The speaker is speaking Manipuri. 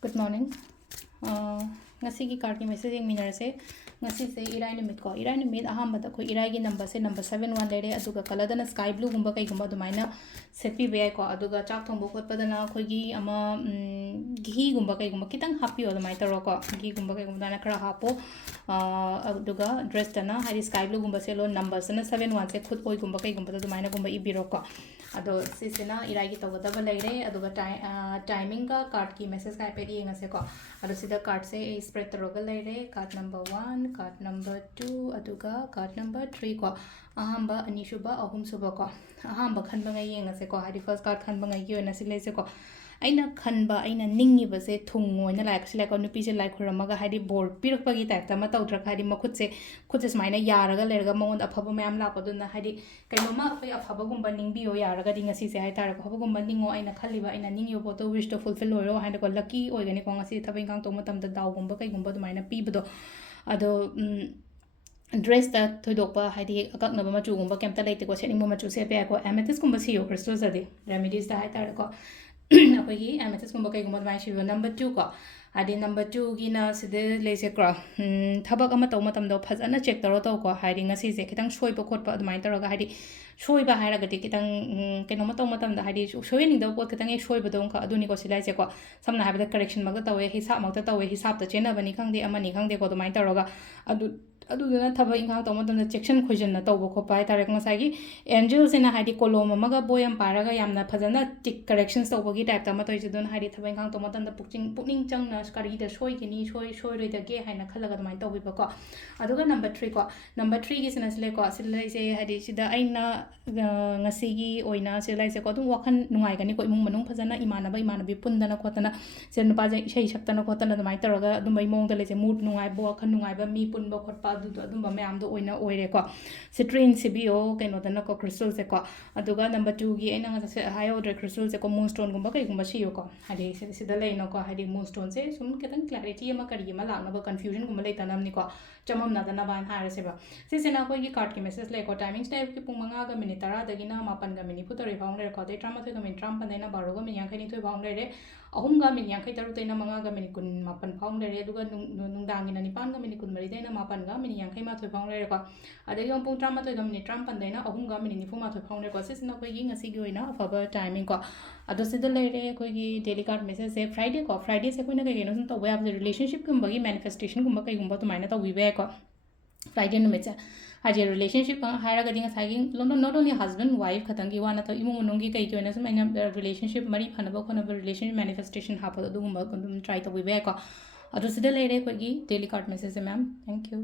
Good morning. Ngasigi card ki message yung minarase. Ngasi se irai nimit ko. Irai nimit ahambada ko irai gi number se number 71 lere aduga color dana sky blue gumba kai gumba dumaina setpi be ko aduga chak thongbo khot padana khoi gi ama ghi gumba kai gumba kitang happy o dumai taro ko ghi gumba kai gumba dana kara hapo aduga dress dana hari sky blue gumba se lo number se na 71 se khut oi gumba kai gumba dumaina gumba ibiro ko ado sisena irai gi tawada lere aduga timing ka card ki message kai pe ngase ko ado sida card se spread taroga lere card number 1 card number 2 aduga card number 3 ko ahamba anishuba ahum suba ko ahamba khanba ngai yengase ko hari first card khanba ngai gi ona silese ko aina khanba aina ningi base thungoina like sila ko nupi se like khuramaga hari board pirakpagi type ta ma tawdra hari makhut se smaina yaraga lerga mawon afaba mayam la paduna hari kainoma kai afaba gumba ningbiyo yaraga dinga si se hai tar ko afaba gumba ningo aina khaliba aina ningiyo boto wish to fulfill oiro haina ko lucky oigani ko ngasi thabing kang to matam da daw gumba kai gumba dumaina pibdo ado dress ta thoidokpa haidi akaknaba machu gumba kemta leite ko sening machu se pe ko amethyst gumba siyo crystals ade remedies ta hai tar ko akoigi amethyst gumba kai gumba mai shibo number 2 ko adi number 2 gi na side leise kra thabak ama taw matam do phajana check taro taw ko haidi ngasi se kitang soiba khotpa admai taraga haidi soiba haira gati kitang keno matam matam da haidi soining do pot kitang e soiba do ka aduni ko silai se ko samna habida correction magda tawe hisab magda tawe hisab ta chena bani khangde amani khangde ko admai taraga aduna thaba ingang to matam da section khojan na tawbo ko pai tare ngasagi angels ina haidi kolom amaga boyam paraga yamna phajana tick corrections tawbo gi type ta ma toy jidon haidi thaba ingang to matam da pukning chang na skari da soi gini soi roi da ge haina khalaga admai tawbi ba ko aduga number 3 ko number 3 gi sina sile ko silai se haidi sida aina ngasigi oina silai se ko dum wakhan nungai gani ko imung manung phajana imanabi pundana khotana se nupa je sei saktana khotana admai taraga dum bai mong da le se mood nungai bo wakhan nungai ba mi punba khotpa adumba mayam do oina oire ko citrine cbo keno dana ko crystal se ko aduga number 2 gi aina nga high order crystal se ko moonstone gumba kai gumba siyo ko hadi sida leino ko hadi moonstone se sum ketang clarity ama kari ma lakna ba confusion gumba le tanam ni ko chamam na dana ban hare se ba se se na ko gi card ki message le ko timings type ki pung manga ga minute 10 dagina 9 ga minute putari baung le ko de 38 ga minute 3 pandaina 12 ga minute yankani thoi baung le ahum ga minute yankai taina manga ga minute 18 baung le aduga nungdangi na 9 ga minute 13 daina 8 ga minute yankai ma thoi baung le ko adagi om pung 38 ga minute 3 pandaina ahum ga minute 9 thoi baung le ko se na ko gi ngasi gi oina afaba timing ko ado sida lere ko gi daily card message se friday se ko na ga no sun to way of the relationship gumba gi manifestation gumba kai gumba to maina to wi be ko friday no mecha haje relationship haira ga dinga sagi not only husband wife khatangi wana to imu munungi kai ko na sum aina relationship mari phanaba khona relationship manifestation hapa do gumba try to wi be ko ado sida lere ko gi daily card message ma'am thank you